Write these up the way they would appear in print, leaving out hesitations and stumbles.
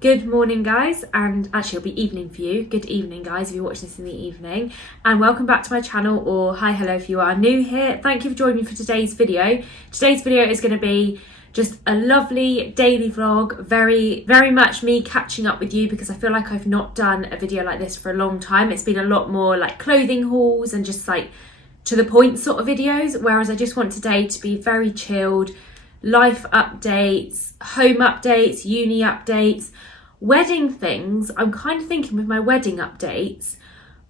Good morning, guys, and actually it'll be evening for you. Good evening, guys, if you're watching this in the evening. And welcome back to my channel, or hi, hello if you are new here. Thank you for joining me for today's video. Today's video is going to be just a lovely daily vlog, very much me catching up with you because I feel like I've not done a video like this for a long time. It's been a lot more like clothing hauls and just like to the point sort of videos, whereas I just want today to be very chilled, life updates, home updates, uni updates, wedding things. I'm kind of thinking with my wedding updates,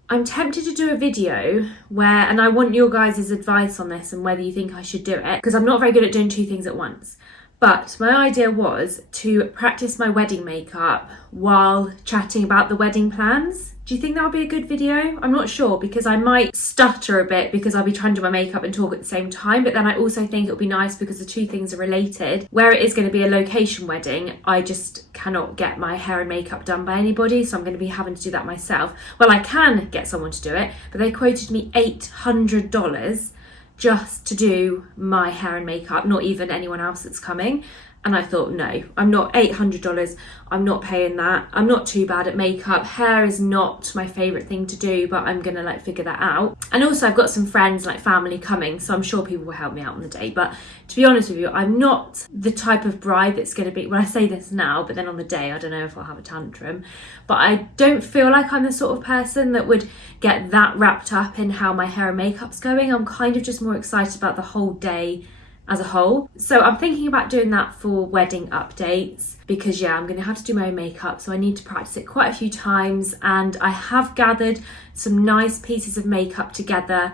I'm tempted to do a video where, and I want your guys' advice on this and whether you think I should do it, because I'm not very good at doing two things at once. But my idea was to practice my wedding makeup while chatting about the wedding plans. Do you think that would be a good video? I'm not sure, because I might stutter a bit because I'll be trying to do my makeup and talk at the same time. But then I also think it would be nice because the two things are related. Where it is going to be a location wedding, I just cannot get my hair and makeup done by anybody. So I'm going to be having to do that myself. Well, I can get someone to do it, but they quoted me $800 just to do my hair and makeup, not even anyone else that's coming. And I thought, no, I'm not $800. I'm not paying that. I'm not too bad at makeup. Hair is not my favourite thing to do, but I'm gonna like figure that out. And also I've got some friends, like family coming, so I'm sure people will help me out on the day. But to be honest with you, I'm not the type of bride that's gonna be, well, I say this now, but then on the day, I don't know if I'll have a tantrum. But I don't feel like I'm the sort of person that would get that wrapped up in how my hair and makeup's going. I'm kind of just more excited about the whole day as a whole. So I'm thinking about doing that for wedding updates because I'm going to have to do my own makeup, so I need to practice it quite a few times. And I have gathered some nice pieces of makeup together,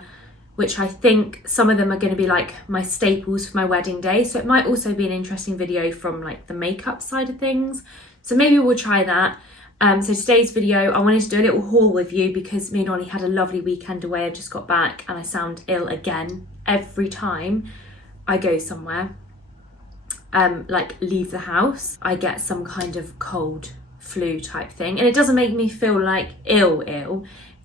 which I think some of them are going to be like my staples for my wedding day. So it might also be an interesting video from like the makeup side of things. So maybe we'll try that. So today's video, I wanted to do a little haul with you because me and Ollie had a lovely weekend away. I just got back and I sound ill again every time I go somewhere, like leave the house, I get some kind of cold flu type thing, and it doesn't make me feel like ill,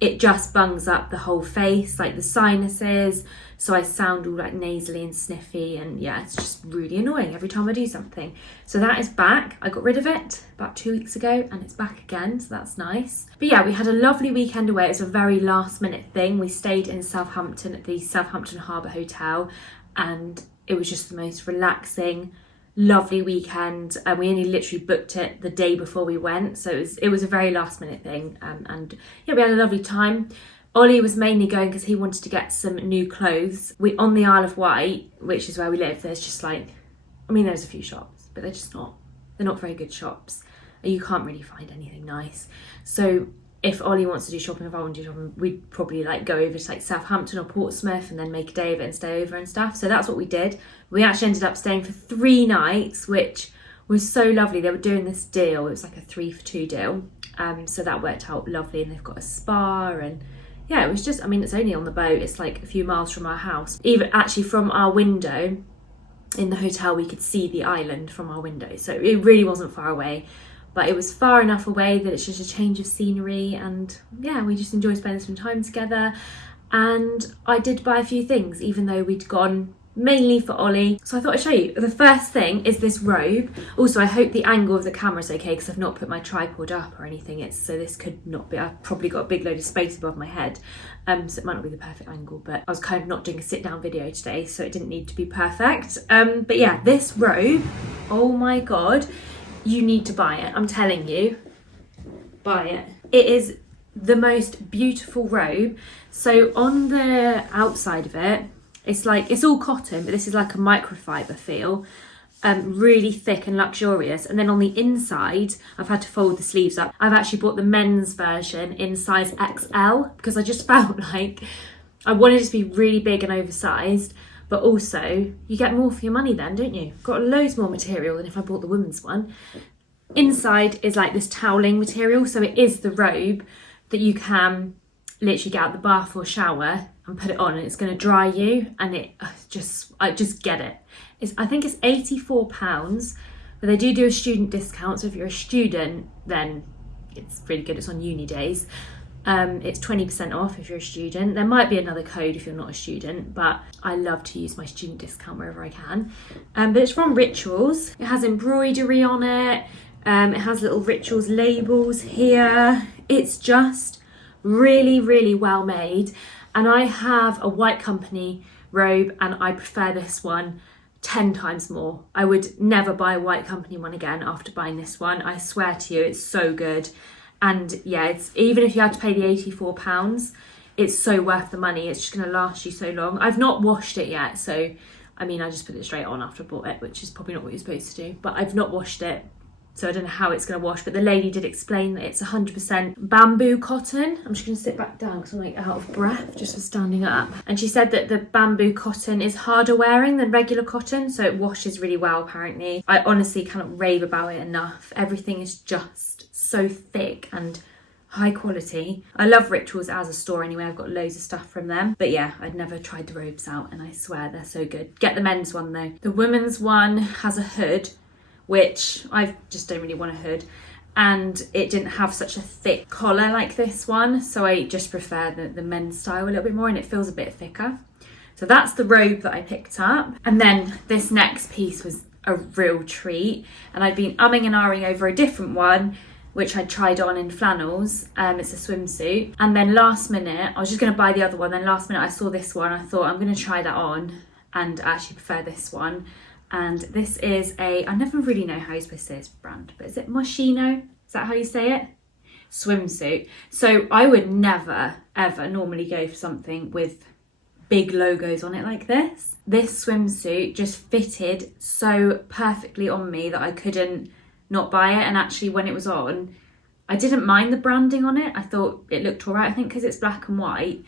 it just bungs up the whole face, like the sinuses, so I sound all like nasally and sniffy, and yeah, it's just really annoying every time I do something. So that is back. I got rid of it about 2 weeks ago and it's back again, so that's nice. But yeah, we had a lovely weekend away. It was a very last minute thing. We stayed in Southampton at the Southampton Harbour Hotel, and it was just the most relaxing, lovely weekend. And we only literally booked it the day before we went, so it was a very last minute thing. And yeah, we had a lovely time. Ollie was mainly going because he wanted to get some new clothes. We on the Isle of Wight, which is where we live, there's just like, I mean, there's a few shops, but they're not very good shops. You can't really find anything nice. So if Ollie wants to do shopping, if I want to do shopping, we'd probably like go over to like Southampton or Portsmouth and then make a day of it and stay over and stuff. So that's what we did. We actually ended up staying for 3 nights, which was so lovely. They were doing this deal. It was like a 3 for 2 deal. So that worked out lovely, and they've got a spa, and yeah, it was just, I mean, it's only on the boat. It's like a few miles from our house. Even actually from our window in the hotel, we could see the island from our window. So it really wasn't far away. But it was far enough away that it's just a change of scenery, and yeah, we just enjoyed spending some time together. And I did buy a few things, even though we'd gone mainly for Ollie. So I thought I'd show you. The first thing is this robe. Also, I hope the angle of the camera is okay because I've not put my tripod up or anything. So this could not be, I've probably got a big load of space above my head. So it might not be the perfect angle, but I was kind of not doing a sit down video today, so it didn't need to be perfect. But yeah, this robe, oh my God. You need to buy it. I'm telling you, buy it. It is the most beautiful robe. So on the outside of it, it's like, it's all cotton, but this is like a microfiber feel, really thick and luxurious. And then on the inside, I've had to fold the sleeves up. I've actually bought the men's version in size XL because I just felt like I wanted it to be really big and oversized. But also, you get more for your money then, don't you? Got loads more material than if I bought the women's one. Inside is like this toweling material, so it is the robe that you can literally get out the bath or shower and put it on, and it's going to dry you, and I just get it. I think it's £84, but they do a student discount, so if you're a student, then it's really good. It's on uni days. It's 20% off if you're a student. There might be another code if you're not a student, but I love to use my student discount wherever I can. But it's from Rituals. It has embroidery on it. It has little rituals labels here. It's just really, really well made. And I have a White Company robe and I prefer this one 10 times more. I would never buy a White Company one again after buying this one. I swear to you, it's so good. And yeah, it's even if you had to pay the £84, it's so worth the money. It's just going to last you so long. I've not washed it yet, so I mean, I just put it straight on after I bought it, which is probably not what you're supposed to do, but I've not washed it, so I don't know how it's going to wash. But the lady did explain that it's 100% bamboo cotton. I'm just going to sit back down because I'm like out of breath just for standing up. And she said that the bamboo cotton is harder wearing than regular cotton, so it washes really well apparently. I honestly cannot rave about it enough. Everything is just so thick and high quality. I love Rituals as a store anyway. I've got loads of stuff from them. But yeah, I'd never tried the robes out and I swear they're so good. Get the men's one though. The women's one has a hood, which I just don't really want a hood. And it didn't have such a thick collar like this one. So I just prefer the men's style a little bit more and it feels a bit thicker. So that's the robe that I picked up. And then this next piece was a real treat. And I'd been umming and ahhing over a different one, which I tried on in flannels. It's a swimsuit. And then last minute, I was just going to buy the other one. Then last minute I saw this one. I thought I'm going to try that on and I actually prefer this one. And this is I never really know how you're supposed to say this brand, but is it Moschino? Is that how you say it? Swimsuit. So I would never, ever normally go for something with big logos on it like this. This swimsuit just fitted so perfectly on me that I couldn't not buy it. And actually when it was on, I didn't mind the branding on it. I thought it looked all right, I think because it's black and white.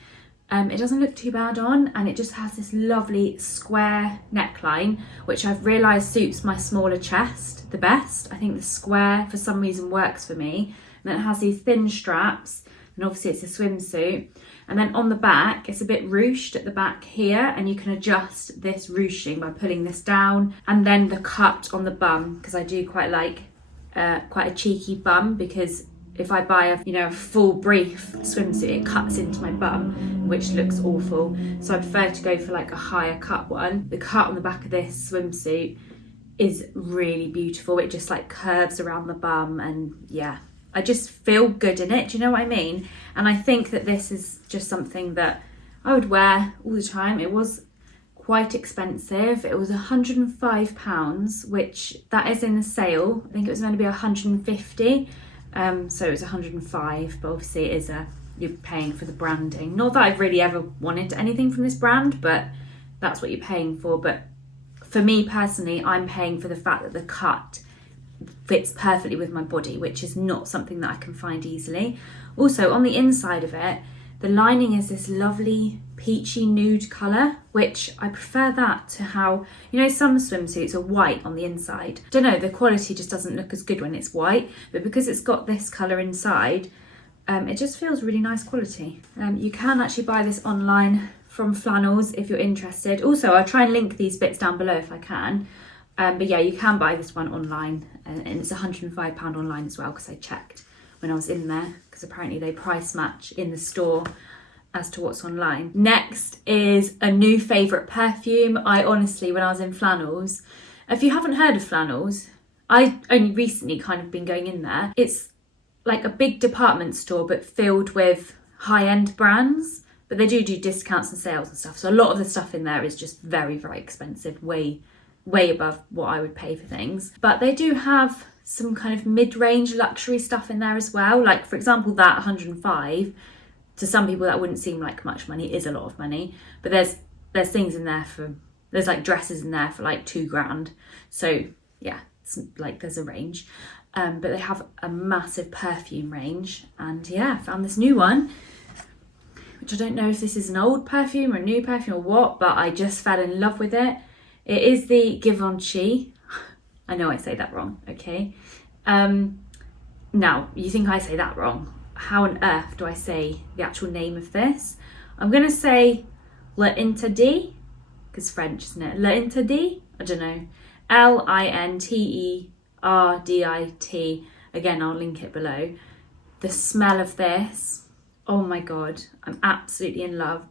It doesn't look too bad on, and it just has this lovely square neckline, which I've realised suits my smaller chest the best. I think the square for some reason works for me. And then it has these thin straps, and obviously it's a swimsuit. And then on the back, it's a bit ruched at the back here, and you can adjust this ruching by pulling this down. And then the cut on the bum, because I do quite like quite a cheeky bum, because if I buy a full brief swimsuit, it cuts into my bum, which looks awful. So I prefer to go for like a higher cut one. The cut on the back of this swimsuit is really beautiful. It just like curves around the bum, and yeah, I just feel good in it. Do you know what I mean? And I think that this is just something that I would wear all the time. It was quite expensive. It was £105, which that is in the sale. I think it was going to be 150. So it was 105, but obviously it is you're paying for the branding. Not that I've really ever wanted anything from this brand, but that's what you're paying for. But for me personally, I'm paying for the fact that the cut fits perfectly with my body, which is not something that I can find easily. Also, on the inside of it, the lining is this lovely peachy nude colour, which I prefer that to how, some swimsuits are white on the inside. Don't know, the quality just doesn't look as good when it's white, but because it's got this colour inside, it just feels really nice quality. You can actually buy this online from Flannels if you're interested. Also, I'll try and link these bits down below if I can. But yeah, you can buy this one online, and it's £105 online as well, because I checked when I was in there, because apparently they price match in the store as to what's online. Next is a new favourite perfume. I honestly, when I was in Flannels, if you haven't heard of Flannels, I only recently kind of been going in there. It's like a big department store, but filled with high-end brands, but they do discounts and sales and stuff. So a lot of the stuff in there is just very, very expensive, way above what I would pay for things. But they do have some kind of mid-range luxury stuff in there as well. Like, for example, that 105, to some people that wouldn't seem like much money. It is a lot of money, but there's things in there there's like dresses in there for like £2,000. So yeah, it's like there's a range. But they have a massive perfume range, and yeah, I found this new one, which I don't know if this is an old perfume or a new perfume or what, but I just fell in love with it. It is the Givenchy. I know I say that wrong, okay? Now, you think I say that wrong. How on earth do I say the actual name of this? I'm going to say L'Interdit, because French, isn't it? L'Interdit? I don't know. L'Interdit. Again, I'll link it below. The smell of this, oh my God, I'm absolutely in love.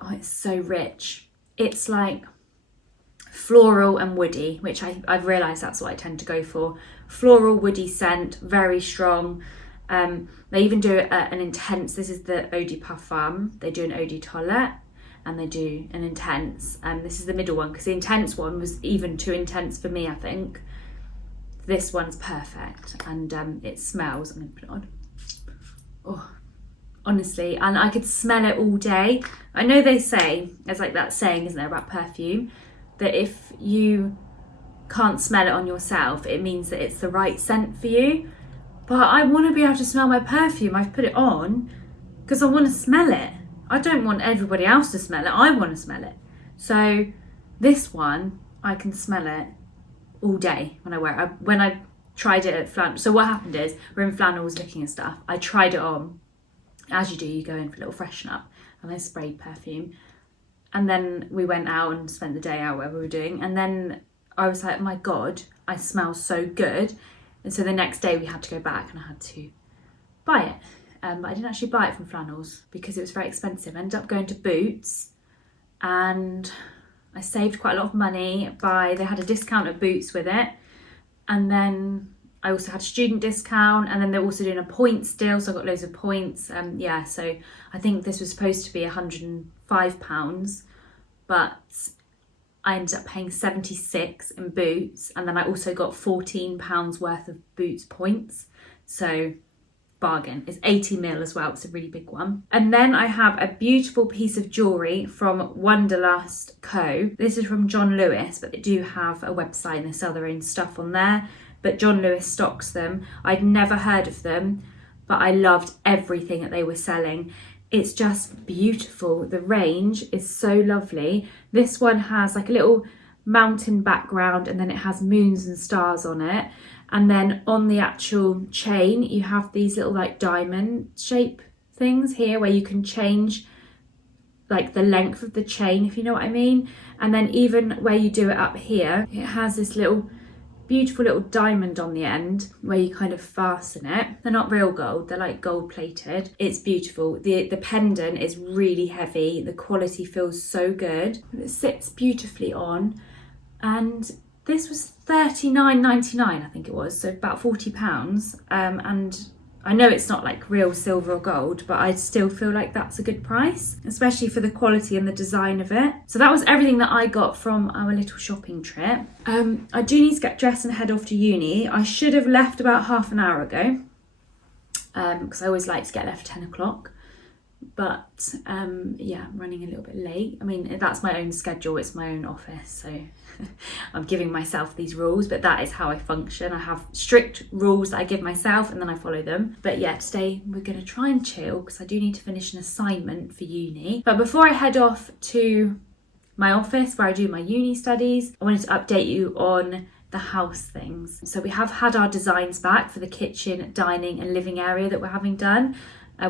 Oh, it's so rich. It's like floral and woody, which I've realised that's what I tend to go for floral woody scent, very strong. They even do an intense, this is the eau de parfum, they do an eau de toilette and they do an intense, and this is the middle one because the intense one was even too intense for me, I think. This one's perfect, and it smells, I'm going to put it on. Oh, honestly, and I could smell it all day. I know they say, there's like that saying, isn't there, about perfume, that if you can't smell it on yourself, it means that it's the right scent for you. But I want to be able to smell my perfume. I've put it on because I want to smell it. I don't want everybody else to smell it. I want to smell it. So this one, I can smell it all day when I wear it. When I tried it at Flannel. So what happened is, we're in Flannels looking at stuff. I tried it on. As you do, you go in for a little freshen up. And I sprayed perfume. And then we went out and spent the day out, whatever we were doing. And then I was like, my God, I smell so good. And so the next day we had to go back and I had to buy it. But I didn't actually buy it from Flannels because it was very expensive. I ended up going to Boots and I saved quite a lot of money they had a discount at Boots with it. And then I also had a student discount, and then they're also doing a points deal, so I got loads of points. Yeah, so I think this was supposed to be £105, but I ended up paying 76 in Boots, and then I also got £14 worth of Boots points. So bargain. It's 80ml as well. It's a really big one. And then I have a beautiful piece of jewellery from Wanderlust Co. This is from John Lewis, but they do have a website and they sell their own stuff on there. But John Lewis stocks them. I'd never heard of them, but I loved everything that they were selling. It's just beautiful. The range is so lovely. This one has like a little mountain background, and then it has moons and stars on it. And then on the actual chain, you have these little like diamond shape things here where you can change like the length of the chain, if you know what I mean. And then even where you do it up here, it has this little beautiful little diamond on the end where you kind of fasten it. They're not real gold, they're like gold plated. It's beautiful. The pendant is really heavy. The quality feels so good. It sits beautifully on, and this was $39.99, I think it was, so about £40. And I know it's not like real silver or gold, but I still feel like that's a good price, especially for the quality and the design of it. So that was everything that I got from our little shopping trip. I do need to get dressed and head off to uni. I should have left about half an hour ago, because I always like to get left 10 o'clock. But yeah, I'm running a little bit late. I mean, that's my own schedule, it's my own office, so I'm giving myself these rules, but that is how I function. I have strict rules that I give myself and then I follow them. But yeah, today we're going to try and chill because I do need to finish an assignment for uni. But before I head off to my office where I do my uni studies, I wanted to update you on the house things. So we have had our designs back for the kitchen, dining and living area that we're having done.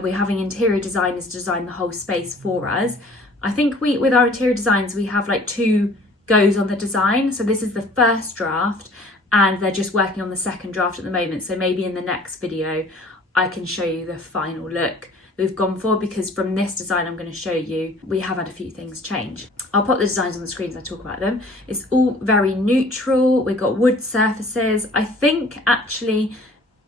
We're having interior designers design the whole space for us. I think with our interior designs, we have like 2 goes on the design. So this is the first draft and they're just working on the second draft at the moment. So maybe in the next video, I can show you the final look we've gone for, because from this design I'm going to show you, we have had a few things change. I'll put the designs on the screen as I talk about them. It's all very neutral. We've got wood surfaces. I think actually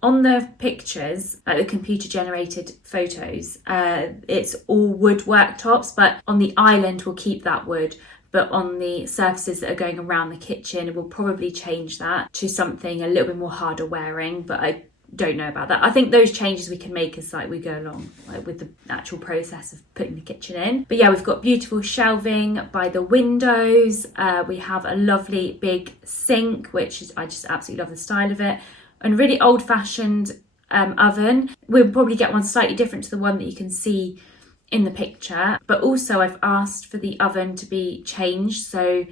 on the pictures, like the computer generated photos, it's all wood worktops, but on the island we'll keep that wood. But on the surfaces that are going around the kitchen, we'll probably change that to something a little bit more harder wearing, but I don't know about that. I think those changes we can make as like we go along, like with the actual process of putting the kitchen in. But yeah, we've got beautiful shelving by the windows. We have a lovely big sink, which is, I just absolutely love the style of it. And really old-fashioned oven. We'll probably get one slightly different to the one that you can see in the picture, but also I've asked for the oven to be changed, so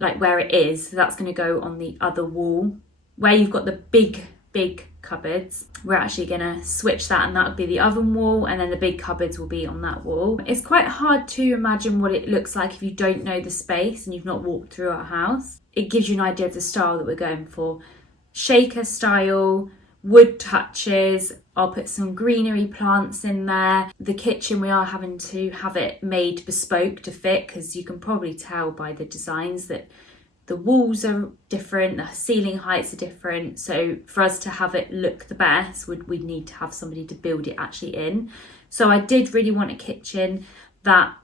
like where it is, so that's going to go on the other wall where you've got the big cupboards. We're actually going to switch that, and that would be the oven wall, and then the big cupboards will be on that wall. It's quite hard to imagine what it looks like if you don't know the space and you've not walked through our house. It gives you an idea of the style that we're going for. Shaker style, wood touches. I'll put some greenery plants in there. The kitchen, we are having to have it made bespoke to fit, because you can probably tell by the designs that the walls are different, the ceiling heights are different. So for us to have it look the best, we'd need to have somebody to build it actually in. So I did really want a kitchen that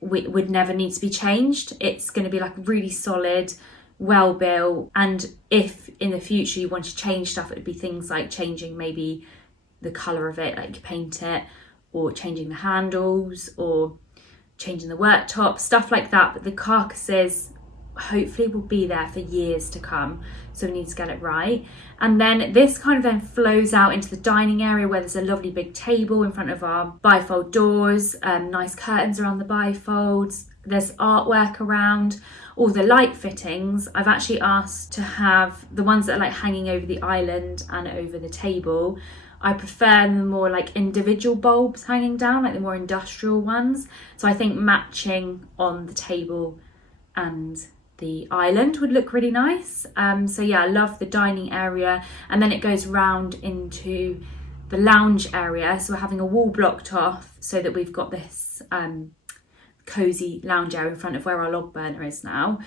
would never need to be changed. It's going to be like really solid, well built, and if in the future you want to change stuff, it would be things like changing maybe the colour of it, like you paint it, or changing the handles, or changing the worktop, stuff like that. But the carcasses hopefully will be there for years to come, so we need to get it right. And then this kind of then flows out into the dining area, where there's a lovely big table in front of our bifold doors, nice curtains around the bifolds, there's artwork around. All the light fittings, I've actually asked to have the ones that are like hanging over the island and over the table. I prefer the more like individual bulbs hanging down, like the more industrial ones. So I think matching on the table and the island would look really nice. So yeah, I love the dining area, and then it goes round into the lounge area. So we're having a wall blocked off so that we've got this cozy lounge area in front of where our log burner is now.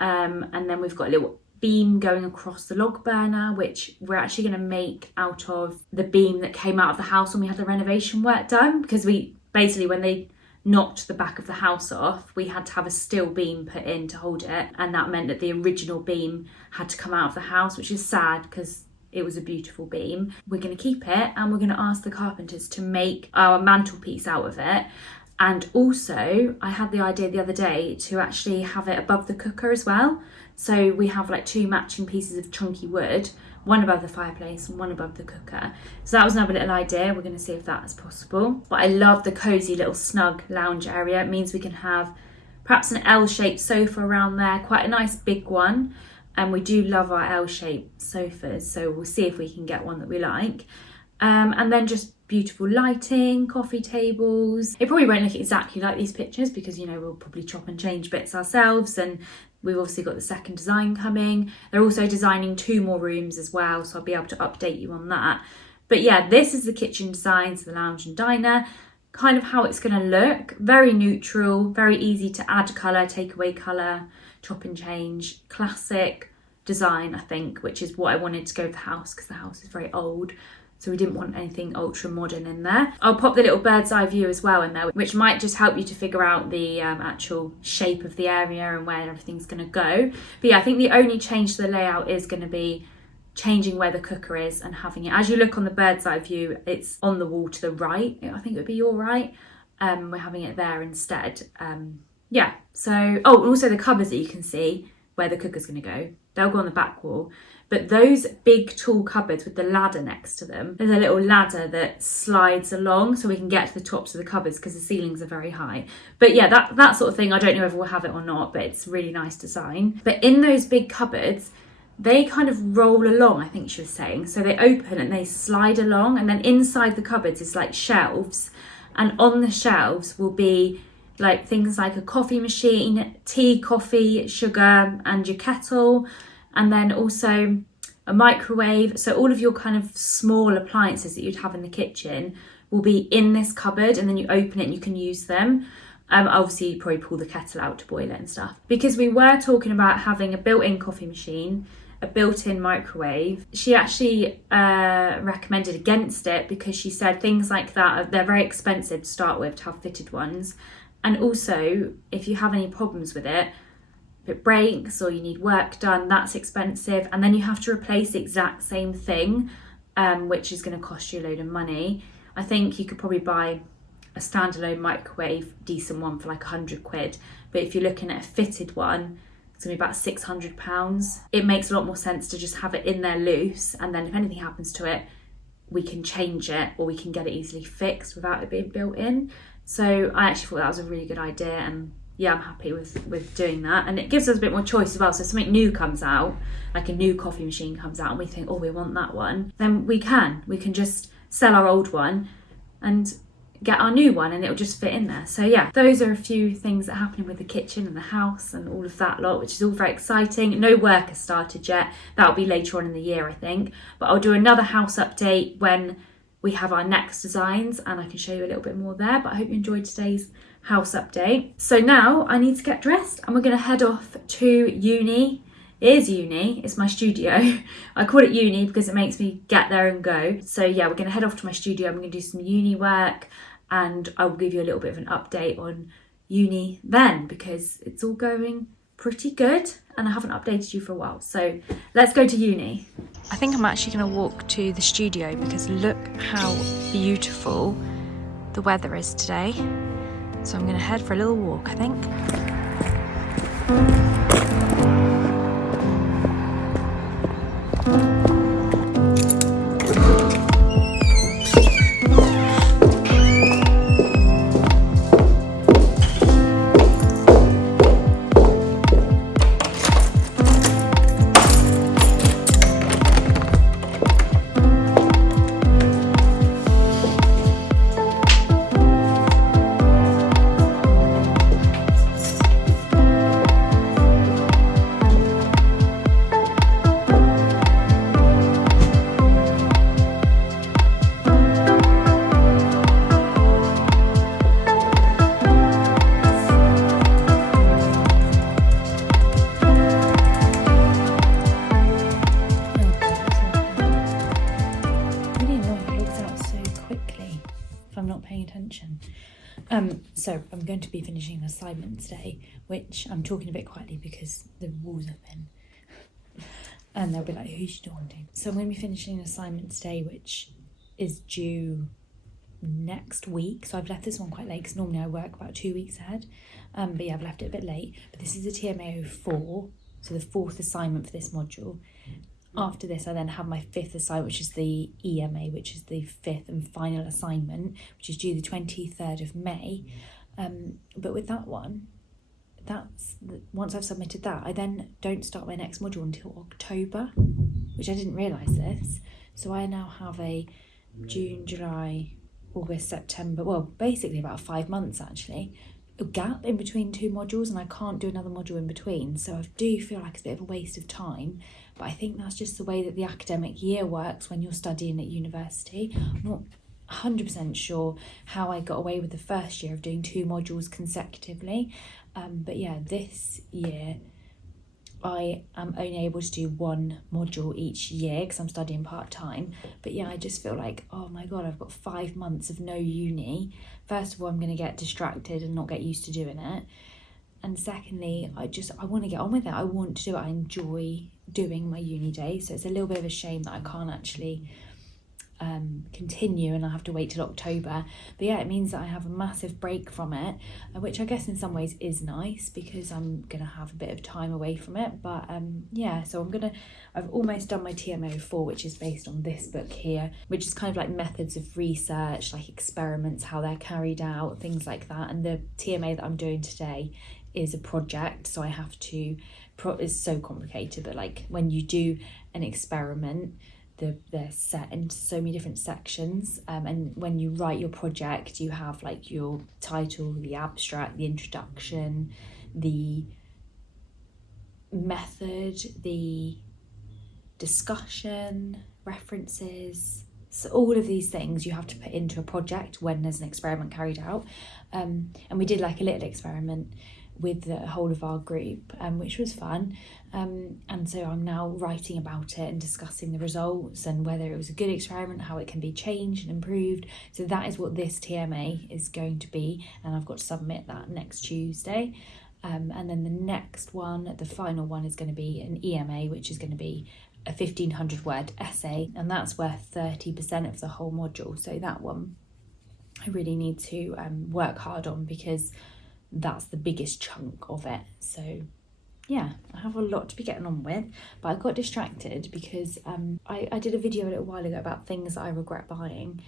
And then we've got a little beam going across the log burner, which we're actually going to make out of the beam that came out of the house when we had the renovation work done, because we basically, when they knocked the back of the house off, we had to have a steel beam put in to hold it, and that meant that the original beam had to come out of the house, which is sad because it was a beautiful beam. We're going to keep it, and we're going to ask the carpenters to make our mantelpiece out of it. And also I had the idea the other day to actually have it above the cooker as well. So we have like 2 matching pieces of chunky wood, one above the fireplace and one above the cooker. So that was another little idea. We're going to see if that is possible. But I love the cozy little snug lounge area. It means we can have perhaps an L-shaped sofa around there, quite a nice big one. And we do love our L-shaped sofas, so we'll see if we can get one that we like. And then just beautiful lighting, coffee tables. It probably won't look exactly like these pictures because, you know, we'll probably chop and change bits ourselves, and we've obviously got the second design coming. They're also designing 2 more rooms as well, so I'll be able to update you on that. But yeah, this is the kitchen design, so the lounge and diner, kind of how it's going to look. Very neutral, very easy to add colour, take away colour, chop and change. Classic design, I think, which is what I wanted to go with the house, because the house is very old. So we didn't want anything ultra modern in there. I'll pop the little bird's eye view as well in there, which might just help you to figure out the actual shape of the area and where everything's going to go. But yeah, I think the only change to the layout is going to be changing where the cooker is and having it. As you look on the bird's eye view, it's on the wall to the right. I think it would be your right. We're having it there instead. Yeah, so, oh, also the cupboards that you can see where the cooker's going to go, they'll go on the back wall. But those big tall cupboards with the ladder next to them, there's a little ladder that slides along so we can get to the tops of the cupboards because the ceilings are very high. But yeah, that sort of thing, I don't know if we'll have it or not, but it's really nice design. But in those big cupboards, they kind of roll along, I think she was saying. So they open and they slide along, and then inside the cupboards is like shelves. And on the shelves will be like things like a coffee machine, tea, coffee, sugar, and your kettle. And then also a microwave. So all of your kind of small appliances that you'd have in the kitchen will be in this cupboard, and then you open it and you can use them. Obviously you probably pull the kettle out to boil it and stuff. Because we were talking about having a built-in coffee machine, a built-in microwave. She actually recommended against it because she said things like that, they're very expensive to start with, to have fitted ones. And also, if you have any problems with it, if it breaks or you need work done, that's expensive. And then you have to replace the exact same thing, which is going to cost you a load of money. I think you could probably buy a standalone microwave, decent one, for like £100. But if you're looking at a fitted one, it's going to be about £600. It makes a lot more sense to just have it in there loose, and then if anything happens to it, we can change it or we can get it easily fixed without it being built in. So I actually thought that was a really good idea, and yeah, I'm happy with doing that. And it gives us a bit more choice as well. So if something new comes out, like a new coffee machine comes out and we think, oh, we want that one, then we can just sell our old one and get our new one, and it'll just fit in there. So yeah, those are a few things that are happening with the kitchen and the house and all of that lot, which is all very exciting. No work has started yet. That'll be later on in the year, I think. But I'll do another house update when we have our next designs, and I can show you a little bit more there. But I hope you enjoyed today's house update. So now I need to get dressed and we're going to head off to uni. It is uni, it's my studio. I call it uni because it makes me get there and go. So yeah, we're going to head off to my studio. I'm going to do some uni work and I will give you a little bit of an update on uni then, because it's all going pretty good and I haven't updated you for a while. So let's go to uni. I think I'm actually going to walk to the studio because look how beautiful the weather is today. So I'm going to head for a little walk, I think. So I'm going to be finishing an assignment today, which I'm talking a bit quietly because the walls are thin and they'll be like, who's she talking to? So I'm going to be finishing an assignment today, which is due next week. So I've left this one quite late because normally I work about 2 weeks ahead. But yeah, I've left it a bit late. But this is a TMA 04, so the 4th assignment for this module. After this, I then have my 5th assignment, which is the EMA, which is the 5th and final assignment, which is due the 23rd of May. But with that one, once I've submitted that, I then don't start my next module until October, which I didn't realise this. So I now have a June, July, August, September, well, basically about 5 months actually, a gap in between 2 modules, and I can't do another module in between. So I do feel like it's a bit of a waste of time, but I think that's just the way that the academic year works when you're studying at university. I'm not 100% sure how I got away with the first year of doing 2 modules consecutively, but yeah, this year I am only able to do 1 module each year because I'm studying part-time. But yeah, I just feel like, oh my god, I've got 5 months of no uni. First of all, I'm going to get distracted and not get used to doing it, and secondly, I want to get on with it. I want to do it. I enjoy doing my uni days, so it's a little bit of a shame that I can't actually continue and I have to wait till October. But yeah, it means that I have a massive break from it, which I guess in some ways is nice because I'm gonna have a bit of time away from it. But yeah, so I've almost done my TMO4, which is based on this book here, which is kind of like methods of research, like experiments, how they're carried out, things like that. And the TMA that I'm doing today is a project, so I have to it's so complicated, but like when you do an experiment, they're set into so many different sections, and when you write your project, you have like your title, the abstract, the introduction, the method, the discussion, references. So all of these things you have to put into a project when there's an experiment carried out, and we did like a little experiment with the whole of our group, which was fun, and so I'm now writing about it and discussing the results and whether it was a good experiment, how it can be changed and improved. So that is what this TMA is going to be, and I've got to submit that next Tuesday, and then the next one, the final one, is going to be an EMA, which is going to be a 1,500 word essay, and that's worth 30% of the whole module. So that one I really need to work hard on because that's the biggest chunk of it. So yeah, I have a lot to be getting on with, but I got distracted because I did a video a little while ago about things that I regret buying,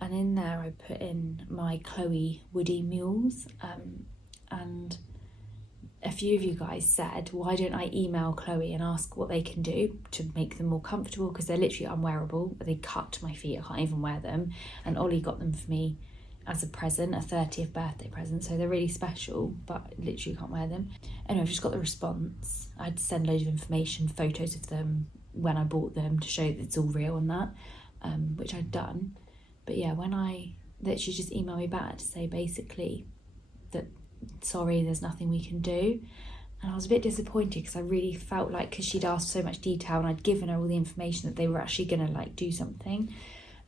and in there I put in my Chloe Woody mules, and a few of you guys said, why don't I email Chloe and ask what they can do to make them more comfortable, because they're literally unwearable. They cut my feet, I can't even wear them, and Ollie got them for me as a present, a 30th birthday present, so they're really special, but literally can't wear them. Anyway, I've just got the response. I had to send loads of information, photos of them when I bought them to show that it's all real and that, which I'd done. But yeah, when that she just emailed me back to say basically that sorry, there's nothing we can do. And I was a bit disappointed because I really felt like, because she'd asked so much detail and I'd given her all the information, that they were actually going to like do something,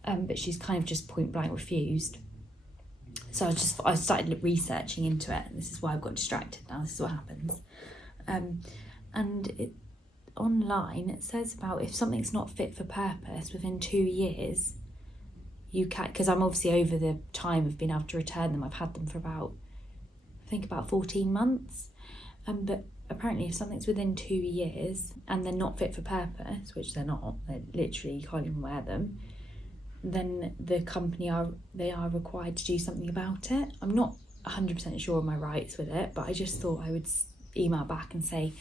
but she's kind of just point blank refused. So I started researching into it, and this is why I've got distracted now. This is what happens. And online it says about if something's not fit for purpose within 2 years, you can, because I'm obviously over the time of being able to return them. I've had them for about 14 months. But apparently if something's within 2 years and they're not fit for purpose, which they're not, they're literally, you can't even wear them, then the company they are required to do something about it. I'm not 100% sure of my rights with it, but I just thought I would email back and say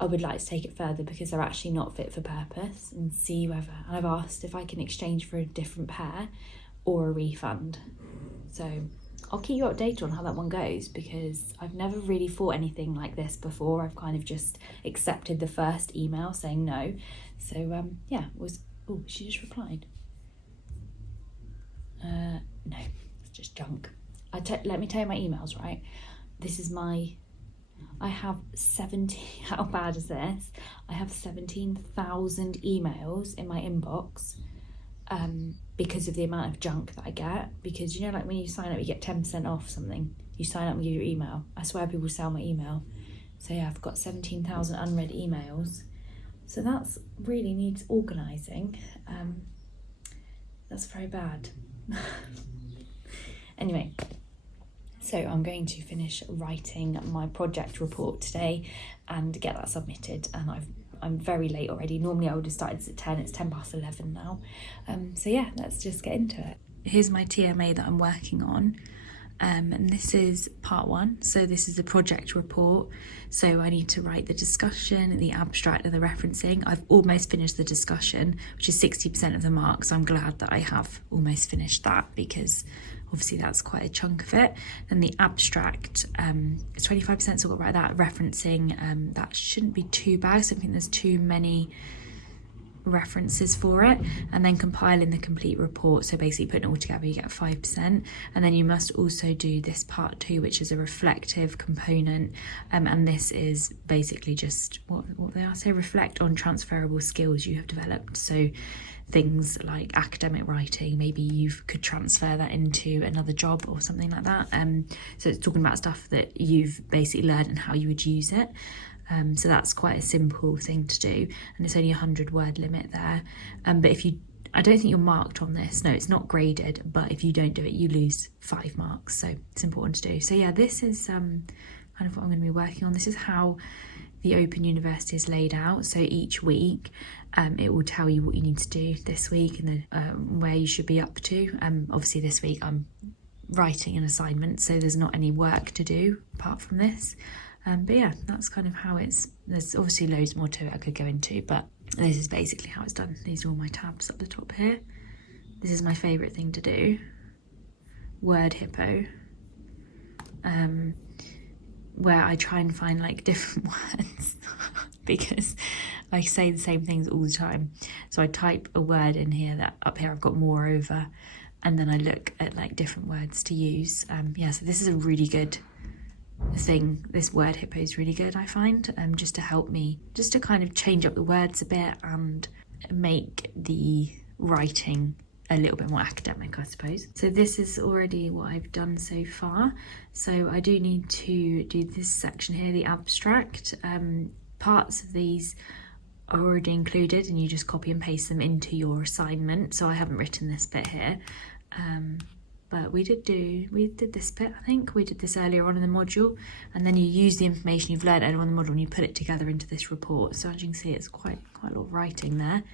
I would like to take it further because they're actually not fit for purpose, and see whether, and I've asked if I can exchange for a different pair or a refund. So I'll keep you updated on how that one goes, because I've never really thought anything like this before. I've kind of just accepted the first email saying no. So yeah, she just replied. No, it's just junk. Let me tell you my emails, right? This is I have 70, how bad is this? I have 17,000 emails in my inbox because of the amount of junk that I get. Because, you know, like when you sign up, you get 10% off something. You sign up and give your email. I swear people sell my email. So yeah, I've got 17,000 unread emails. So that's really needs organising. That's very bad. Anyway, so I'm going to finish writing my project report today and get that submitted, and I'm very late already. Normally I would have started at 10, it's 11:10 now. So yeah, let's just get into it. Here's my TMA that I'm working on. And this is part 1, so this is the project report. So I need to write the discussion, the abstract and the referencing. I've almost finished the discussion, which is 60% of the mark, so I'm glad that I have almost finished that, because obviously that's quite a chunk of it. Then the abstract is 25%, so I've got to write that. Referencing, that shouldn't be too bad, so I don't think there's too many references for it. And then compiling the complete report, so basically putting it all together, you get 5%. And then you must also do this part 2, which is a reflective component, and this is basically just what they are, say, reflect on transferable skills you have developed. So things like academic writing, maybe you could transfer that into another job or something like that. So it's talking about stuff that you've basically learned and how you would use it. So that's quite a simple thing to do, and it's only 100 word limit there. But I don't think you're marked on this. No, it's not graded, but if you don't do it, you lose 5 marks. So it's important to do. So yeah, this is kind of what I'm going to be working on. This is how the Open University is laid out. So each week, it will tell you what you need to do this week and then where you should be up to. Obviously this week I'm writing an assignment, so there's not any work to do apart from this. But yeah, that's kind of how there's obviously loads more to it I could go into, but this is basically how it's done. These are all my tabs up the top here. This is my favourite thing to do, Word Hippo, where I try and find like different words because I say the same things all the time. So I type a word in here that up here I've got moreover, and then I look at like different words to use. Yeah, so this is a really good thing. This Word Hippo is really good, I find, just to help me, just to kind of change up the words a bit and make the writing a little bit more academic, I suppose. So this is already what I've done so far. So I do need to do this section here, the abstract. Parts of these are already included and you just copy and paste them into your assignment. So I haven't written this bit here. But we did this bit, I think. We did this earlier on in the module, and then you use the information you've learned earlier on in the module and you put it together into this report. So as you can see, it's quite a lot of writing there.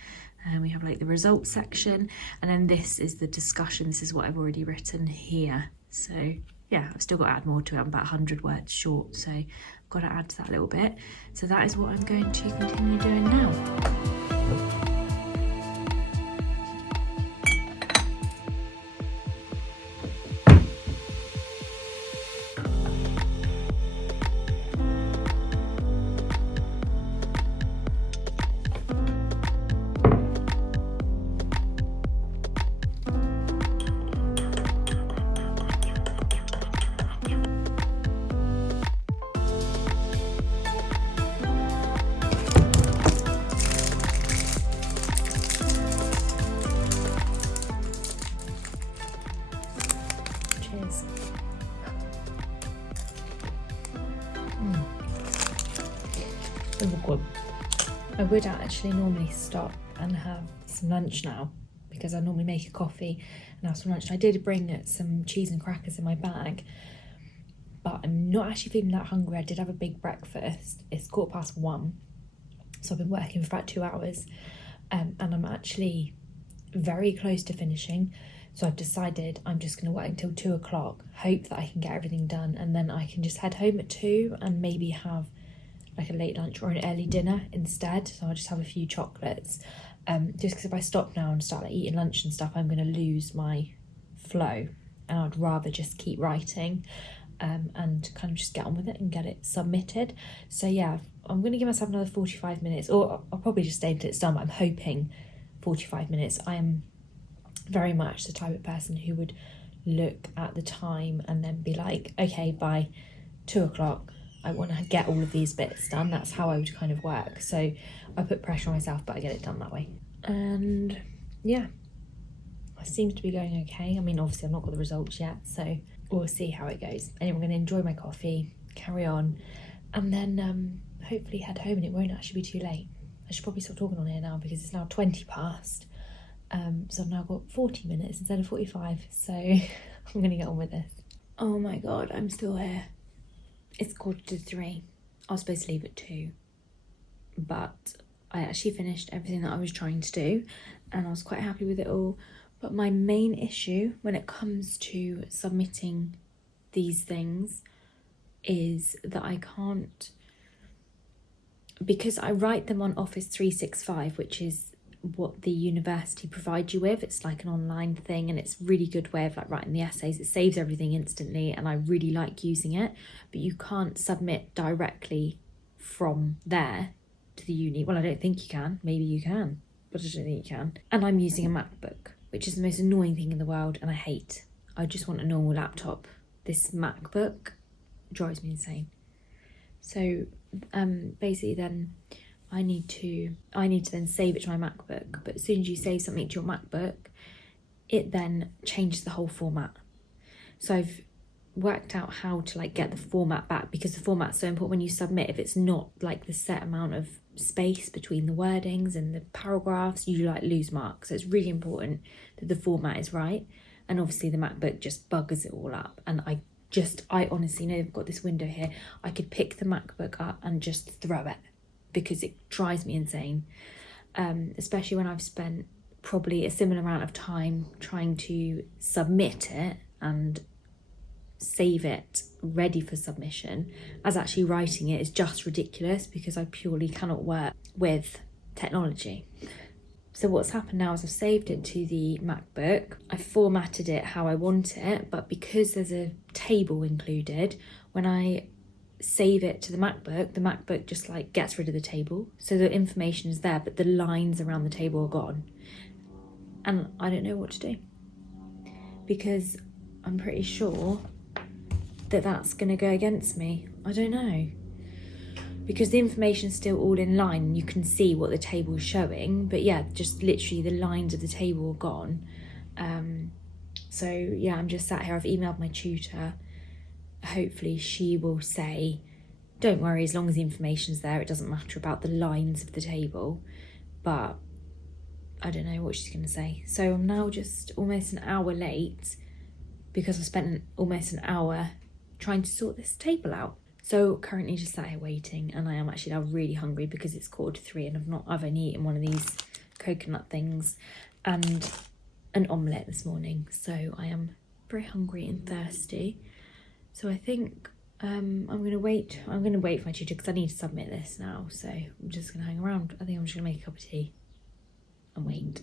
And we have like the results section, and then this is the discussion. This is what I've already written here. So yeah, I've still got to add more to it. I'm about 100 words short, so I've got to add to that a little bit. So that is what I'm going to continue doing now. Cheers. Oh, good. I would actually normally stop and have some lunch now, because I normally make a coffee and have some lunch. I did bring some cheese and crackers in my bag, but I'm not actually feeling that hungry. I did have a big breakfast. It's 1:15, so I've been working for about 2 hours, and I'm actually very close to finishing. So I've decided I'm just going to work until 2 o'clock, hope that I can get everything done, and then I can just head home at 2 and maybe have like a late lunch or an early dinner instead. So I'll just have a few chocolates, just because if I stop now and start like eating lunch and stuff, I'm going to lose my flow, and I'd rather just keep writing and kind of just get on with it and get it submitted. So yeah, I'm going to give myself another 45 minutes, or I'll probably just stay until it's done, but I'm hoping 45 minutes. I am very much the type of person who would look at the time and then be like, okay, by 2 o'clock I want to get all of these bits done. That's how I would kind of work. So I put pressure on myself, but I get it done that way. And yeah, it seems to be going okay. I mean, obviously I've not got the results yet, so we'll see how it goes. Anyway, I'm going to enjoy my coffee, carry on, and then hopefully head home, and it won't actually be too late. I should probably stop talking on here now because it's now 20 past. So I've now got 40 minutes instead of 45, so I'm going to get on with this. Oh my god, I'm still here. It's 3:15. I was supposed to leave at 2, but I actually finished everything that I was trying to do, and I was quite happy with it all. But my main issue when it comes to submitting these things is that I can't, because I write them on Office 365, which is what the university provides you with. It's like an online thing, and it's a really good way of like writing the essays. It saves everything instantly, and I really like using it. But you can't submit directly from there to the uni. Well, I don't think you can. Maybe you can, but I don't think you can. And I'm using a MacBook, which is the most annoying thing in the world, and I hate. I just want a normal laptop. This MacBook drives me insane. So basically then I need to then save it to my MacBook, but as soon as you save something to your MacBook, it then changes the whole format. So I've worked out how to like get the format back, because the format's so important when you submit. If it's not like the set amount of space between the wordings and the paragraphs, you like lose marks. So it's really important that the format is right, and obviously the MacBook just buggers it all up. And I honestly know I've got this window here. I could pick the MacBook up and just throw it, because it drives me insane, especially when I've spent probably a similar amount of time trying to submit it and save it ready for submission as actually writing it. Is just ridiculous, because I purely cannot work with technology. So what's happened now is I've saved it to the MacBook. I formatted it how I want it, but because there's a table included, when I save it to the MacBook just like gets rid of the table. So the information is there, but the lines around the table are gone. And I don't know what to do, because I'm pretty sure that that's going to go against me. I don't know. Because the information's still all in line and you can see what the table is showing. But yeah, just literally the lines of the table are gone. So yeah, I'm just sat here. I've emailed my tutor. Hopefully she will say, don't worry, as long as the information's there, it doesn't matter about the lines of the table. But I don't know what she's going to say. So I'm now just almost an hour late, because I spent almost an hour trying to sort this table out. So currently just sat here waiting, and I am actually now really hungry because it's 3:15 and I've only eaten one of these coconut things and an omelette this morning. So I am very hungry and thirsty. So I think I'm going to wait for my tutor, because I need to submit this now. So I'm just going to hang around. I think I'm just going to make a cup of tea and wait.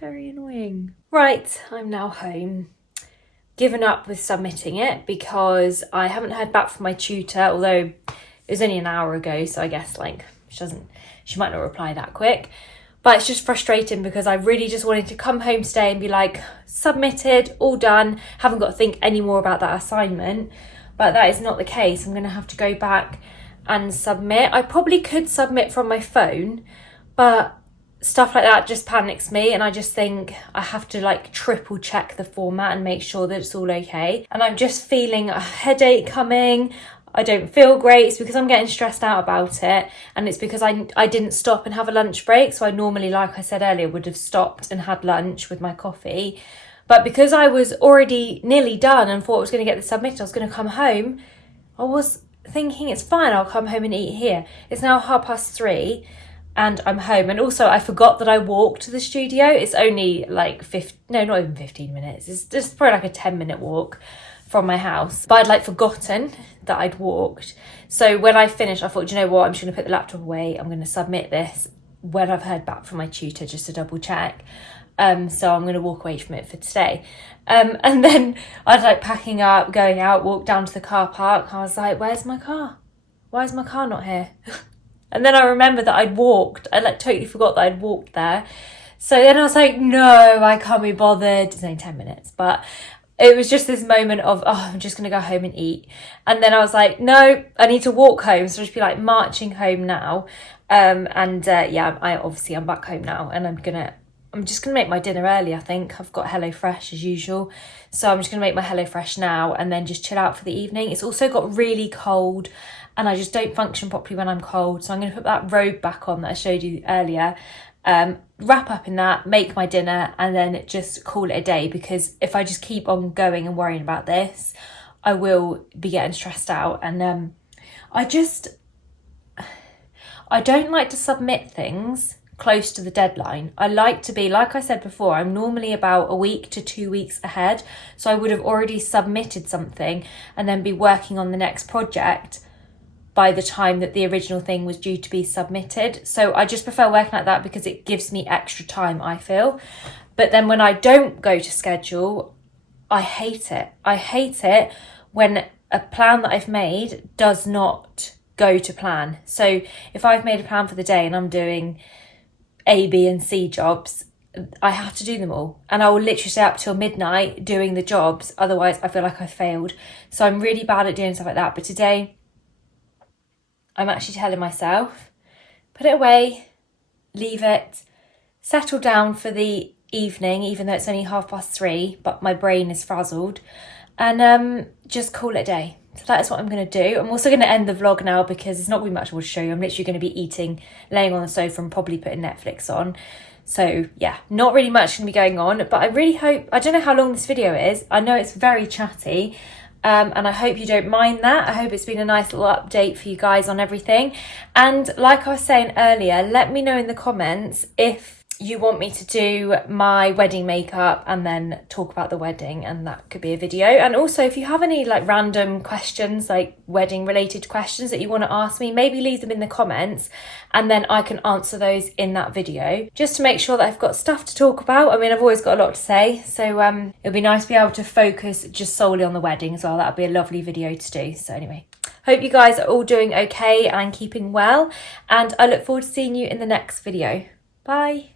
Very annoying. Right, I'm now home. Given up with submitting it because I haven't heard back from my tutor, although it was only an hour ago, so I guess like she might not reply that quick. But it's just frustrating because I really just wanted to come home today and be like, submitted, all done, haven't got to think any more about that assignment. But that is not the case. I'm going to have to go back and submit. I probably could submit from my phone, but stuff like that just panics me, and I just think I have to like triple check the format and make sure that it's all okay. And I'm just feeling a headache coming. I don't feel great. It's because I'm getting stressed out about it, and it's because I didn't stop and have a lunch break. So I normally, like I said earlier, would have stopped and had lunch with my coffee. But because I was already nearly done and thought I was going to get this submitted, I was going to come home, I was thinking it's fine, I'll come home and eat here. It's now 3:30 and I'm home. And also I forgot that I walked to the studio. It's only like not even 15 minutes. It's just probably like a 10-minute walk from my house, but I'd like forgotten that I'd walked. So when I finished, I thought, do you know what, I'm just going to put the laptop away. I'm going to submit this when I've heard back from my tutor, just to double check. So I'm going to walk away from it for today. And then I was like packing up, going out, walked down to the car park. I was like, where's my car? Why is my car not here? And then I remembered that I'd walked. I like totally forgot that I'd walked there. So then I was like, no, I can't be bothered. It's only 10 minutes, but it was just this moment of, oh, I'm just going to go home and eat. And then I was like, no, I need to walk home. So I'll just be like marching home now. I'm back home now, and I'm just going to make my dinner early, I think. I've got HelloFresh as usual. So I'm just going to make my HelloFresh now and then just chill out for the evening. It's also got really cold, and I just don't function properly when I'm cold. So I'm going to put that robe back on that I showed you earlier. Wrap up in that, make my dinner, and then just call it a day, because if I just keep on going and worrying about this, I will be getting stressed out. And I don't like to submit things close to the deadline. I like to be, like I said before, I'm normally about a week to 2 weeks ahead, so I would have already submitted something and then be working on the next project by the time that the original thing was due to be submitted. So I just prefer working like that because it gives me extra time, I feel. But then when I don't go to schedule, I hate it. I hate it when a plan that I've made does not go to plan. So if I've made a plan for the day and I'm doing A, B and C jobs, I have to do them all, and I will literally stay up till midnight doing the jobs, otherwise I feel like I failed. So I'm really bad at doing stuff like that. But today I'm actually telling myself, put it away, leave it, settle down for the evening, even though it's only 3:30, but my brain is frazzled, and just call it a day. So that is what I'm going to do. I'm also going to end the vlog now because there's not going to be much more to show you. I'm literally going to be eating, laying on the sofa and probably putting Netflix on. So yeah, not really much going to be going on, but I really hope, I don't know how long this video is. I know it's very chatty, and I hope you don't mind that. I hope it's been a nice little update for you guys on everything. And like I was saying earlier, let me know in the comments if you want me to do my wedding makeup and then talk about the wedding, and that could be a video. And also if you have any like random questions, like wedding related questions that you want to ask me, maybe leave them in the comments and then I can answer those in that video, just to make sure that I've got stuff to talk about. I mean, I've always got a lot to say, so it'll be nice to be able to focus just solely on the wedding as well. That'd be a lovely video to do. So anyway, hope you guys are all doing okay and keeping well, and I look forward to seeing you in the next video. Bye.